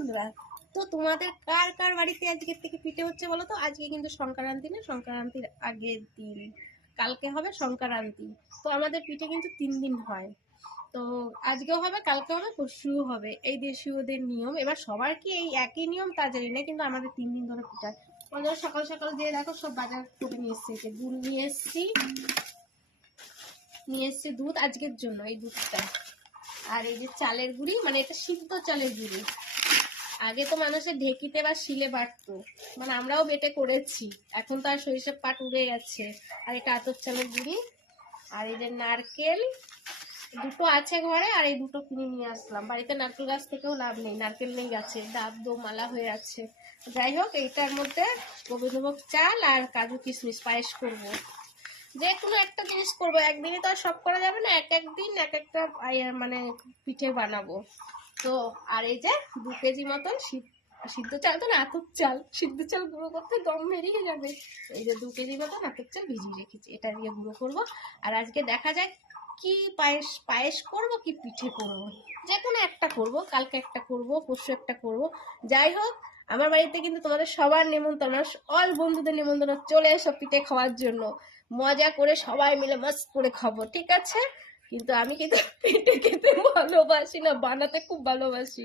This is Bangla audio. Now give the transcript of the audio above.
বন্ধুরা, তো তোমাদের কার কার বাড়িতে আজকের থেকে পিঠে হচ্ছে বলো তো? আজকে কিন্তু সংক্রান্তি না, সংক্রান্তির আগের দিন। কালকে হবে সংক্রান্তি। তো আমাদের পিঠে কিন্তু তিন দিন হয়। তো আজকেও হবে কালকে হবে, পরশুও হবে। এই দেশীয়দের নিয়ম। এবার সবার কি এই একই নিয়ম? তা জানি না, কিন্তু আমাদের তিন দিন ধরে পিঠা। ওদের সকাল সকাল দিয়ে দেখো, সব বাজার করে নিয়ে এসছে। দুধ নিয়ে এসছি। নিয়ে এসছি দুধ আজকের জন্য, এই দুধটা। আর এই যে চালের গুঁড়ি মানে এটা সিদ্ধ চালের গুঁড়ি। আগে তো মানুষের ঢেকিতে বা শিলে বাটতো। মানে আমরাও বেটে করেছি। এখন তো আর সরিষার পাট উড়ে গেছে। আর এটা আতর চালের গুঁড়ি, আর এই যে নারকেল, দুটো আছে ঘরে, আর এই দুটো কিনে নিয়ে আসলাম। বাড়িতে নারকেল গাছ থেকেও লাভ নেই, নারকেল নেই গাছে, ডাব, দো, মালা হয়ে আছে। যাই হোক, এইটার মধ্যে গোবিন্দভোগ চাল আর কাজু কিশমিশ পায়েস করব। যে কোনো একটা জিনিস করব। একদিনে তো আর সব করা যাবে না। এক এক দিন এক একটা মানে পিঠে বানাবো। তো আর এই যে দু কেজি মতন সিদ্ধ চাল তো না আতপ চাল, সিদ্ধ চাল গুঁড়ো করতে দম বেরিয়ে যাবে। এই যে দু কেজি মতন আতপ চাল ভিজিয়ে রেখেছি, এটা দিয়ে গুঁড়ো করব। আর আজকে দেখা যায় কি পায়েস পায়েস করব কি পিঠে করব। যে কোনো একটা করব, কালকে একটা করব, পরশু একটা করব। যাই হোক, আমার বাড়িতে কিন্তু তোমাদের সবার নিমন্ত্রণ অল বন্ধুদের নিমন্ত্রণ চলে এসো পিঠে খাওয়ার জন্য। মজা করে সবাই মিলে মস্ত করে খাব, ঠিক আছে? কিন্তু আমি কিন্তু পিঠে খেতে ভালোবাসি না বানাতে খুব ভালোবাসি।